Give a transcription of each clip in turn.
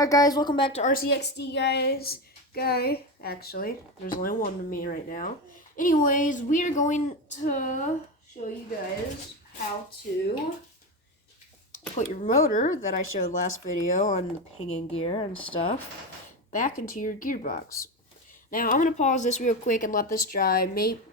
Alright guys, welcome back to RCXD actually. There's only one of me right now. Anyways, we are going to show you guys how to put your motor that I showed last video on the pinion gear and stuff back into your gearbox. Now, I'm going to pause this real quick and let this dry,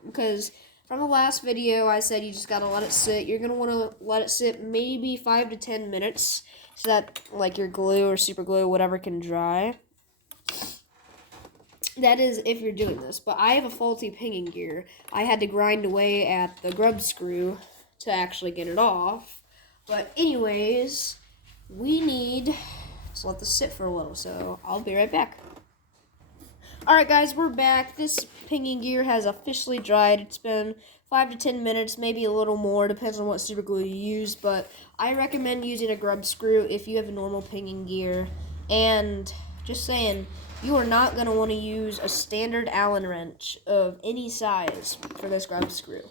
because from the last video I said you just got to let it sit. You're going to want to let it sit maybe 5 to 10 minutes so that like your glue or super glue, whatever, can dry. That is if you're doing this, but I have a faulty pinion gear. I had to grind away at the grub screw to actually get it off. But anyways, we need to let this sit for a little, so I'll be right back. Alright guys, we're back. This pinion gear has officially dried. It's been 5 to 10 minutes, maybe a little more, depends on what super glue you use, but I recommend using a grub screw if you have a normal pinion gear. And just saying, you are not going to want to use a standard Allen wrench of any size for this grub screw.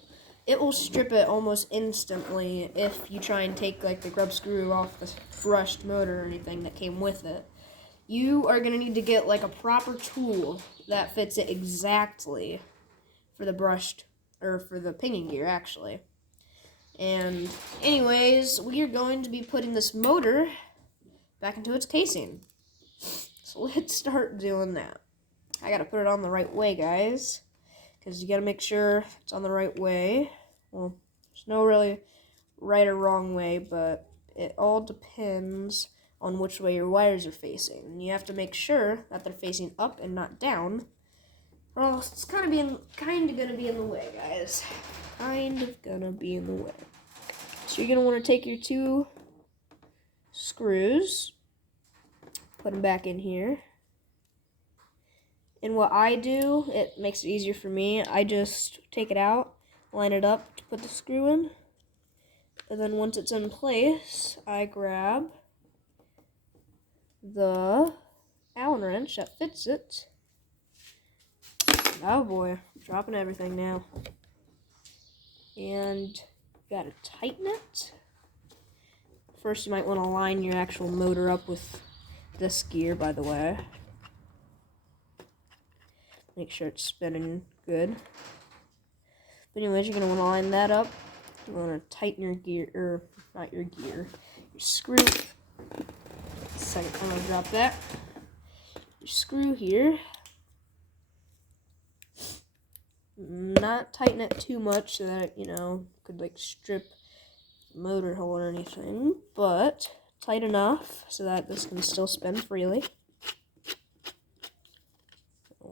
It will strip it almost instantly if you try and take like the grub screw off the brushed motor or anything that came with it. You are going to need to get like a proper tool that fits it exactly for the brushed, or for the pinion gear actually. And anyways, we are going to be putting this motor back into its casing. So let's start doing that. I got to put it on the right way, guys, because you got to make sure it's on the right way. Well, there's no really right or wrong way, but it all depends on which way your wires are facing. And you have to make sure that they're facing up and not down, or else it's kind of gonna be in the way, guys. Kind of gonna be in the way. So you're gonna want to take your two screws, put them back in here. And what I do, it makes it easier for me. I just take it out, line it up to put the screw in, and then once it's in place, I grab the Allen wrench that fits it. Oh boy, I'm dropping everything now. And you gotta tighten it. First, you might want to line your actual motor up with this gear, by the way. Make sure it's spinning good. But anyways, you're gonna want to line that up. You want to tighten your gear, or not your gear, your screw. Second time I drop that. Your screw here. Not tighten it too much so that it, could like strip the motor hole or anything, but tight enough so that this can still spin freely.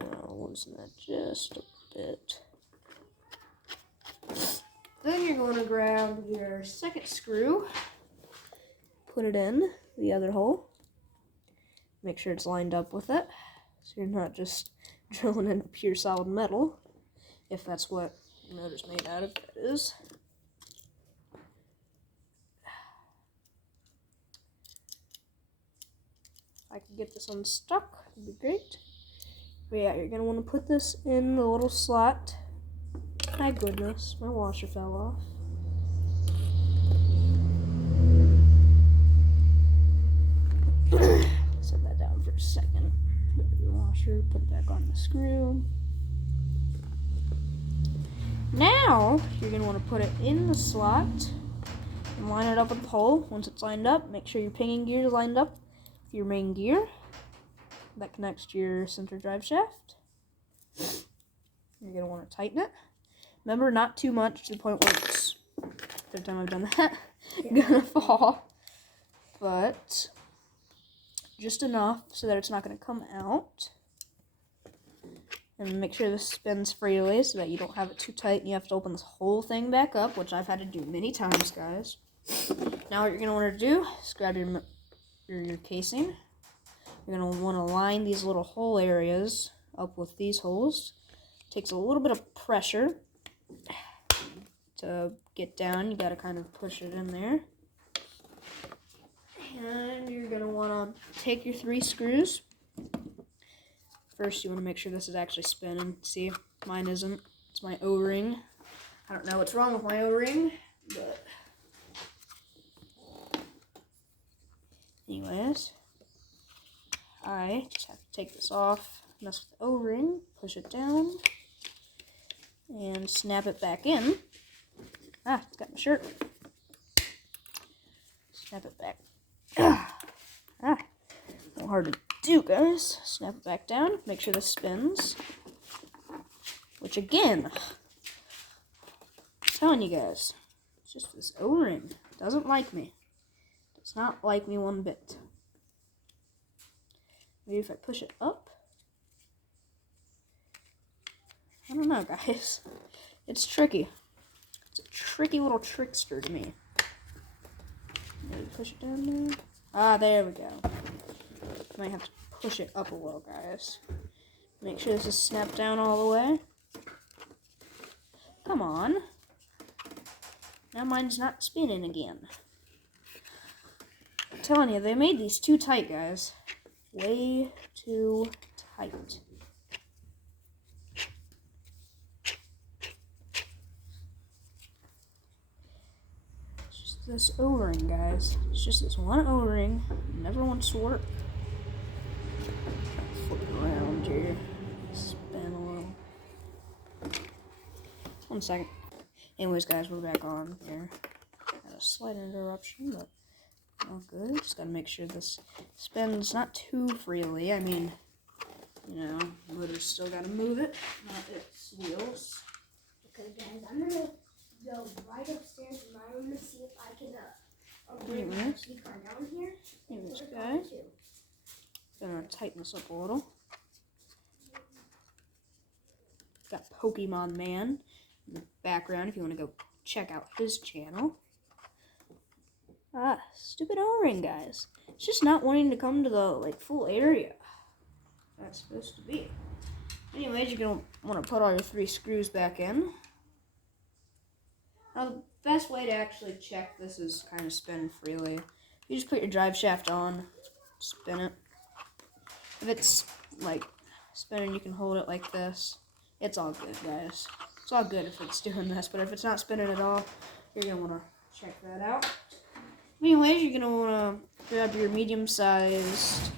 I'll loosen that just a bit. Then you're going to grab your second screw, put it in the other hole. Make sure it's lined up with it, so you're not just drilling into pure solid metal, if that's what the motor's made out of, that is. If I could get this unstuck, that'd be great. But yeah, you're going to want to put this in the little slot. My goodness, my washer fell off. Set that down for a second. Put the washer, put it back on the screw. Now, you're going to want to put it in the slot and line it up with the hole. Once it's lined up, make sure your pinion gear is lined up with your main gear that connects to your center drive shaft. You're going to want to tighten it. Remember, not too much to the point where it's, third time I've done that, gonna fall. But just enough so that it's not going to come out. And make sure this spins freely so that you don't have it too tight and you have to open this whole thing back up, which I've had to do many times, guys. Now what you're going to want to do is grab your casing. You're going to want to line these little hole areas up with these holes. Takes a little bit of pressure to get down. You got to kind of push it in there. And you're going to want to take your 3 screws. First, you want to make sure this is actually spinning. See, mine isn't. It's my O-ring. I don't know what's wrong with my O-ring, but anyways, I just have to take this off, mess with the O-ring, push it down, and snap it back in. Ah, it's got my shirt. Snap it back. Ah, a little hard to do, guys. Snap it back down, make sure this spins. Which again, I'm telling you guys, it's just this O-ring. Doesn't like me. Does not like me one bit. Maybe if I push it up. I don't know, guys. It's tricky. It's a tricky little trickster to me. Maybe push it down there. Ah, there we go. Might have to push it up a little, guys. Make sure this is snapped down all the way. Come on. Now mine's not spinning again. I'm telling you, they made these too tight, guys. Way too tight. It's just this O-ring, guys. It's just this one O-ring. Never wants to work. Flip it around here. Spin a little. 1 second. Anyways, guys, we're back on here. Had a slight interruption, but all good. Just gotta make sure this spins not too freely. I mean, you know, the motor's still gotta move it, not its wheels. Okay, guys, I'm gonna go right upstairs in my room to see if I can bring my SD card down here. Anyways, guys, gonna tighten this up a little. Got Pokemon Man in the background if you want to go check out his channel. Ah, stupid O-ring, guys. It's just not wanting to come to the full area that's supposed to be. Anyways, you're gonna want to put all your 3 screws back in. Now, the best way to actually check this is kind of spin freely. You just put your drive shaft on, spin it. If it's spinning, you can hold it like this. It's all good, guys. It's all good if it's doing this, but if it's not spinning at all, you're gonna want to check that out. Anyways, you're gonna want to grab your medium-sized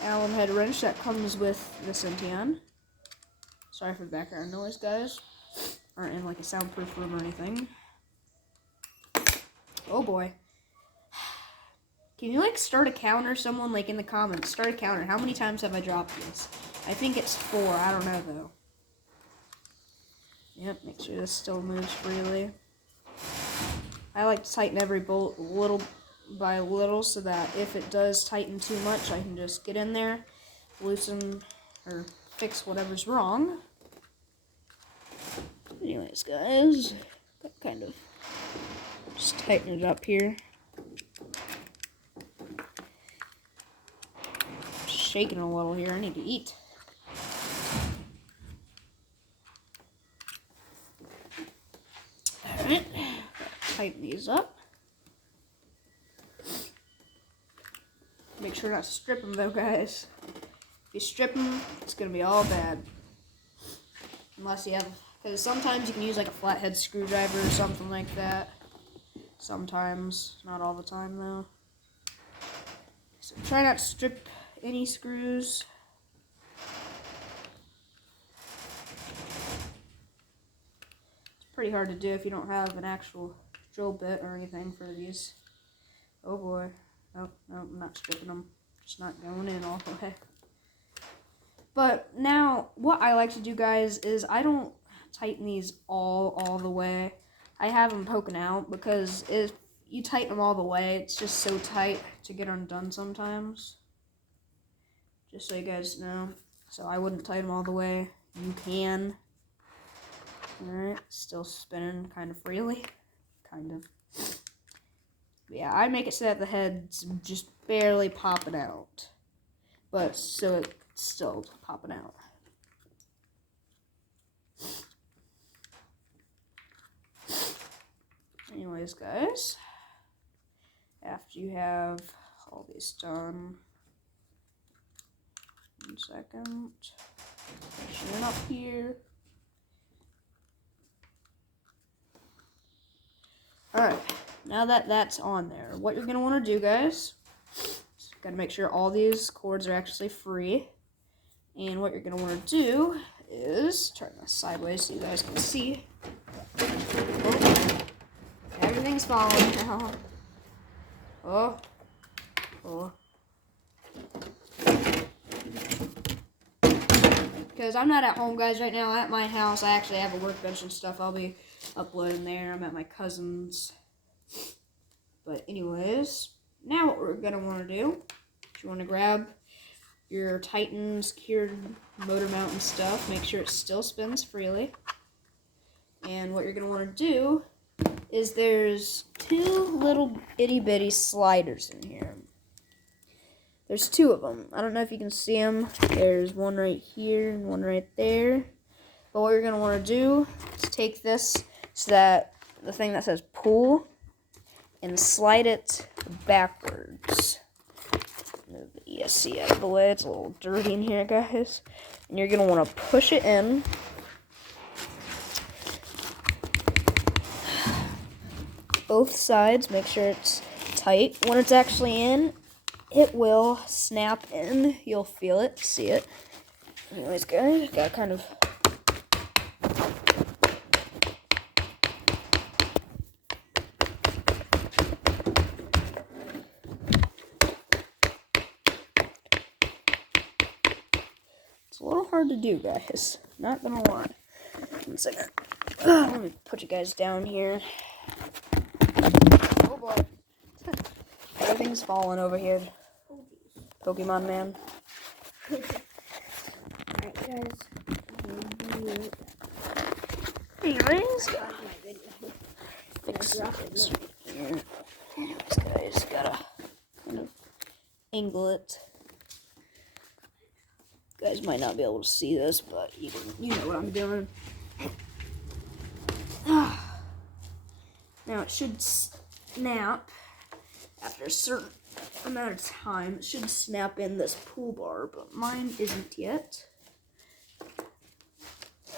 Allen head wrench that comes with the Pinion. Sorry for the background noise, guys. Aren't in a soundproof room or anything. Oh boy. Can you start a counter? Someone in the comments, start a counter. How many times have I dropped this? I think it's 4. I don't know though. Yep, make sure this still moves freely. I like to tighten every bolt little by little so that if it does tighten too much, I can just get in there, loosen or fix whatever's wrong. Anyways, guys, kind of just tighten it up here. Shaking a little here. I need to eat. Alright, tighten these up. Make sure not to strip them though, guys. If you strip them, it's gonna be all bad. Unless you have, because sometimes you can use a flathead screwdriver or something like that. Sometimes, not all the time though. So try not to strip any screws. It's pretty hard to do if you don't have an actual drill bit or anything for these. Oh boy. Nope, I'm not stripping them. Just not going in all the way. But now, what I like to do, guys, is I don't tighten these all the way. I have them poking out because if you tighten them all the way, it's just so tight to get undone sometimes. Just so you guys know. So I wouldn't tighten them all the way. You can. Alright, still spinning kind of freely. Kind of. But yeah, I make it so that the head's just barely popping out. But so it's still popping out. Anyways, guys. After you have all these done. 1 second. Pushing up here. Alright, now that that's on there, what you're going to want to do, guys, is Gotta make sure all these cords are actually free. And what you're gonna wanna do is turn this sideways so you guys can see. Oh, everything's falling now. Oh. Because I'm not at home, guys, right now. I'm at my house. I actually have a workbench and stuff I'll be uploading there. I'm at my cousin's. But anyways, now what we're going to want to do is you want to grab your Titan secured motor mount and stuff. Make sure it still spins freely. And what you're going to want to do is there's 2 little itty bitty sliders in here. There's 2 of them. I don't know if you can see them. There's one right here and one right there. But what you're going to want to do is take this so that the thing that says pull and slide it backwards. Move the ESC out of the way. It's a little dirty in here, guys. And you're going to want to push it in. Both sides. Make sure it's tight. When it's actually in, it will snap in. You'll feel it, see it. Anyways, guys, got kind of... It's a little hard to do, guys. Not gonna lie. 1 second. Let me put you guys down here. Oh boy. Everything's falling over here. Pokemon man. Alright, guys. Anyways, fix this right here. Anyways, guys, gotta kind of angle it. You guys might not be able to see this, but you know what I'm doing. Now it should snap after a certain amount of time. It should snap in this pull bar, but mine isn't yet.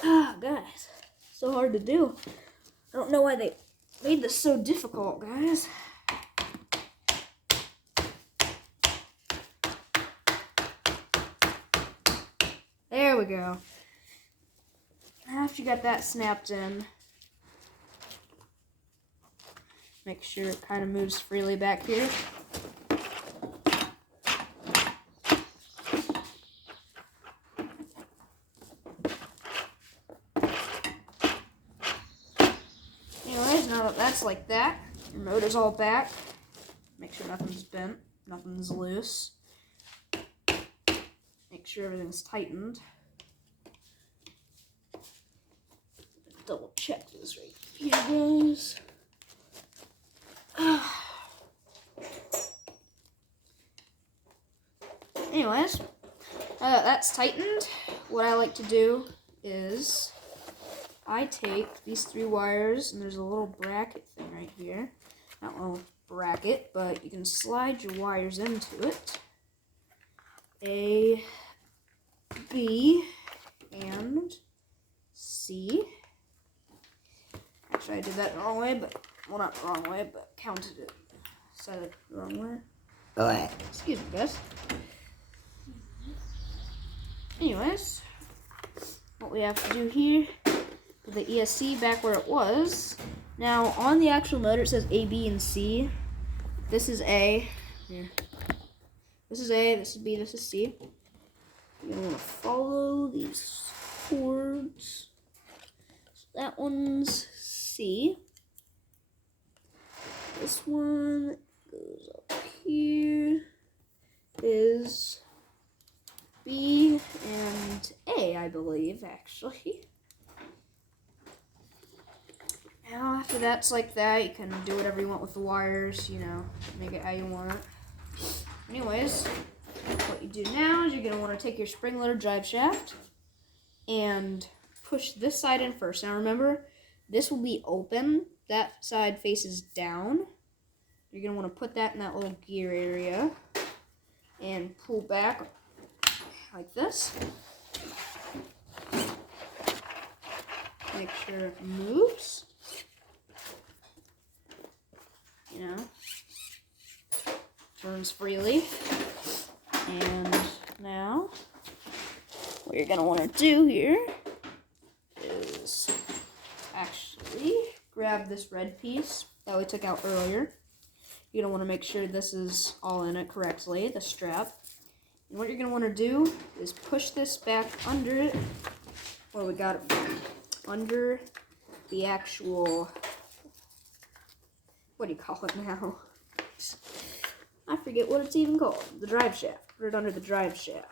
Guys, so hard to do. I don't know why they made this so difficult, guys. There we go. After you got that snapped in, make sure it kind of moves freely back here. Anyways, now that that's like that, your motor's all back. Make sure nothing's bent, nothing's loose. Make sure everything's tightened. Double check this right here, guys. Anyways, that's tightened. What I like to do is I take these 3 wires, and there's a little bracket thing right here. Not a little bracket, but you can slide your wires into it. A, B, and C. Actually, I did that the wrong way, but, well, not the wrong way, but counted it. Said it the wrong way. Oh, excuse me, guys. Anyways, what we have to do here, put the ESC back where it was. Now, on the actual motor, it says A, B, and C. This is A. Here. This is A, this is B, this is C. You're going to want to follow these cords. So that one's C. This one goes up here. Is B and A, I believe, actually. Now, after that's like that, you can do whatever you want with the wires, you know, make it how you want it. Anyways, what you do now is you're going to want to take your spring-loaded drive shaft and push this side in first. Now remember, this will be open. That side faces down. You're going to want to put that in that little gear area and pull back like this. Make sure it moves. You know, turns freely. And now, what you're going to want to do here is actually grab this red piece that we took out earlier. You're going to want to make sure this is all in it correctly, the strap. And what you're going to want to do is push this back under it, where we got it from, under the actual, what do you call it now? I forget what it's even called. The drive shaft. Put it under the drive shaft.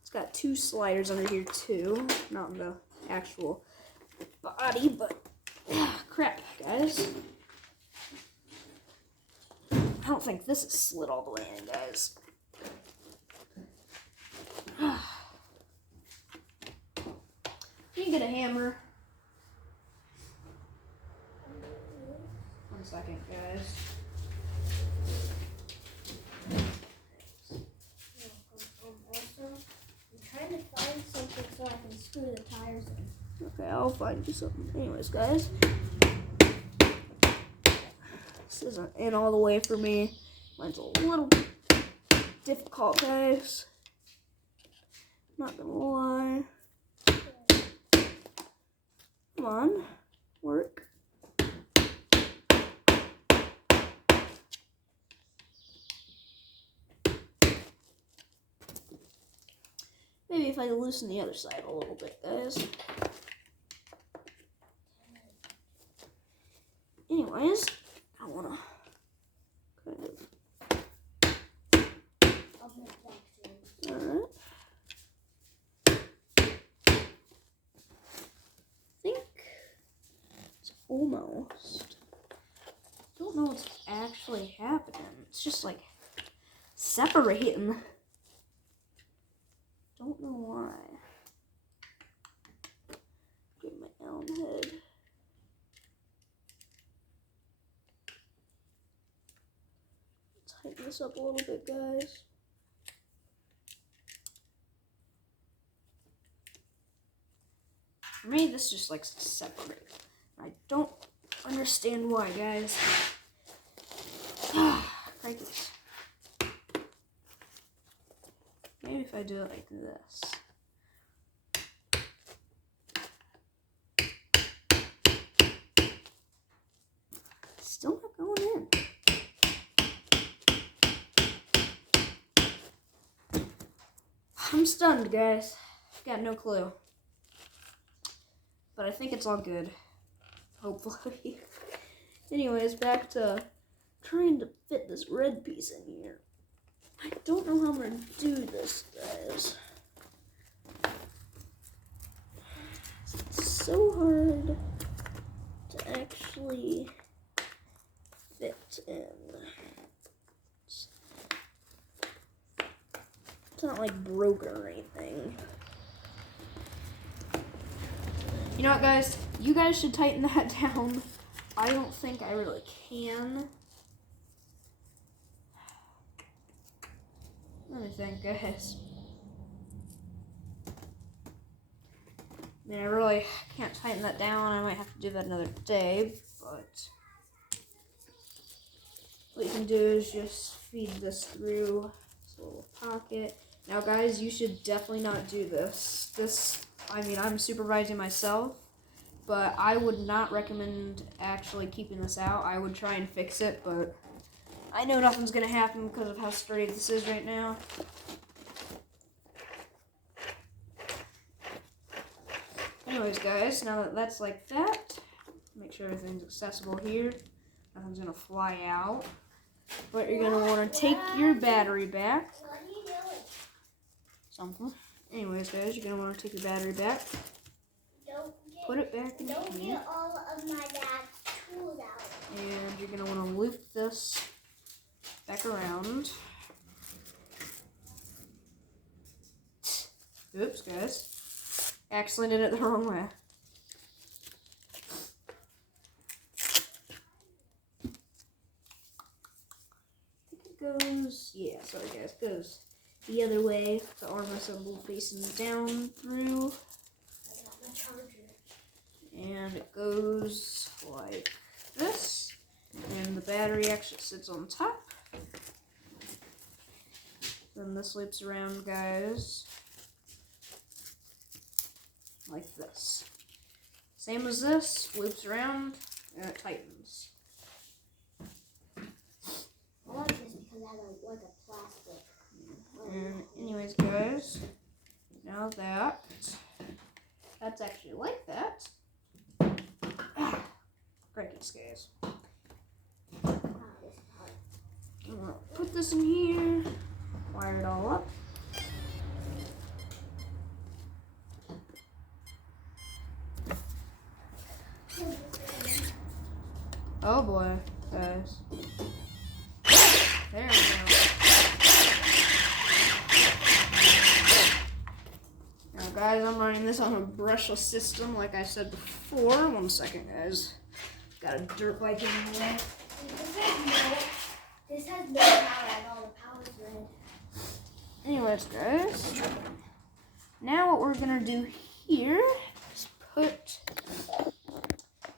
It's got 2 sliders under here too. Not in the actual body, but crap, guys. I don't think this is slid all the way in, guys. You can get a hammer. 1 second, guys. Also, I'm trying to find something so I can screw the tires in. Okay, I'll find you something. Anyways, guys. This isn't in all the way for me. Mine's a little difficult, guys. Not gonna lie. Come on. Work. Maybe if I loosen the other side a little bit, guys. Anyways, I wanna kind of. I'll make that soon. Alright. I think it's almost. Don't know what's actually happening. It's just like separating. Don't know why. Get my own head. Tighten this up a little bit, guys. For me, this just likes to separate. I don't understand why, guys. Crikey. Maybe if I do it like this. Still not going in. I'm stunned, guys. Got no clue. But I think it's all good. Hopefully. Anyways, back to trying to fit this red piece in here. I don't know how I'm going to do this, guys. It's so hard to actually fit in. It's not like broken or anything. You know what, guys? You guys should tighten that down. I don't think I really can. Let me think, guys. I mean, I really can't tighten that down. I might have to do that another day, but what you can do is just feed this through this little pocket. Now, guys, you should definitely not do this. I mean, I'm supervising myself, but I would not recommend actually keeping this out. I would try and fix it, but I know nothing's going to happen because of how sturdy this is right now. Anyways, guys, now that that's like that, make sure everything's accessible here. Nothing's going to fly out. But you're going to want to take your battery back. What are you doing? Something. Anyways, guys, you're going to want to take your battery back. Put it back in Don't here. get all of my dad's tools out. And you're going to want to loop this back around. Oops, guys. Actually did it the wrong way. I think it goes, yeah, sorry guys, it goes the other way. The arm assemble facing down through. I got my charger. And it goes like this. And the battery actually sits on top. Then this loops around, guys, like this. Same as this, loops around, and it tightens. I like this because it has like a plastic. And anyways, guys, now that's actually like that. Crickets, guys. I'm gonna put this in here, wire it all up. Oh boy, guys. There we go. Now, guys, I'm running this on a brushless system, like I said before. 1 second, guys. Got a dirt bike in the way. This has no power at all. The power's red. Anyways, guys. Now what we're gonna do here is put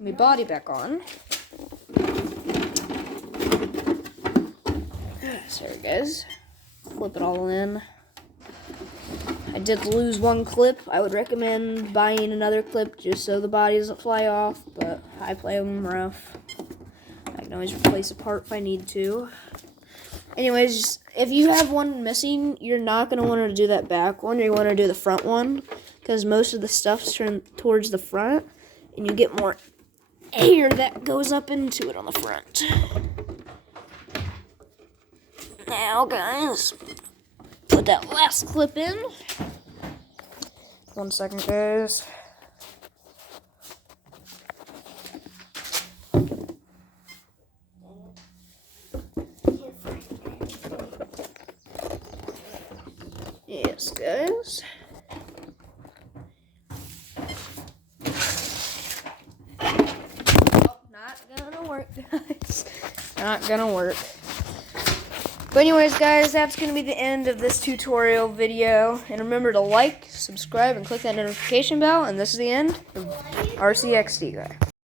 my body back on. Sorry, guys. Flip it all in. I did lose one clip. I would recommend buying another clip just so the body doesn't fly off, but I play them rough. I can always replace a part if I need to. Anyways, if you have one missing, you're not going to want to do that back one. You want to do the front one because most of the stuff's turned towards the front and you get more air that goes up into it on the front. Now, guys, put that last clip in. 1 second, guys. Yes, guys. Oh, not gonna work, guys. Not gonna work. But anyways, guys, that's going to be the end of this tutorial video. And remember to like, subscribe, and click that notification bell. And this is the end of RCXD guy.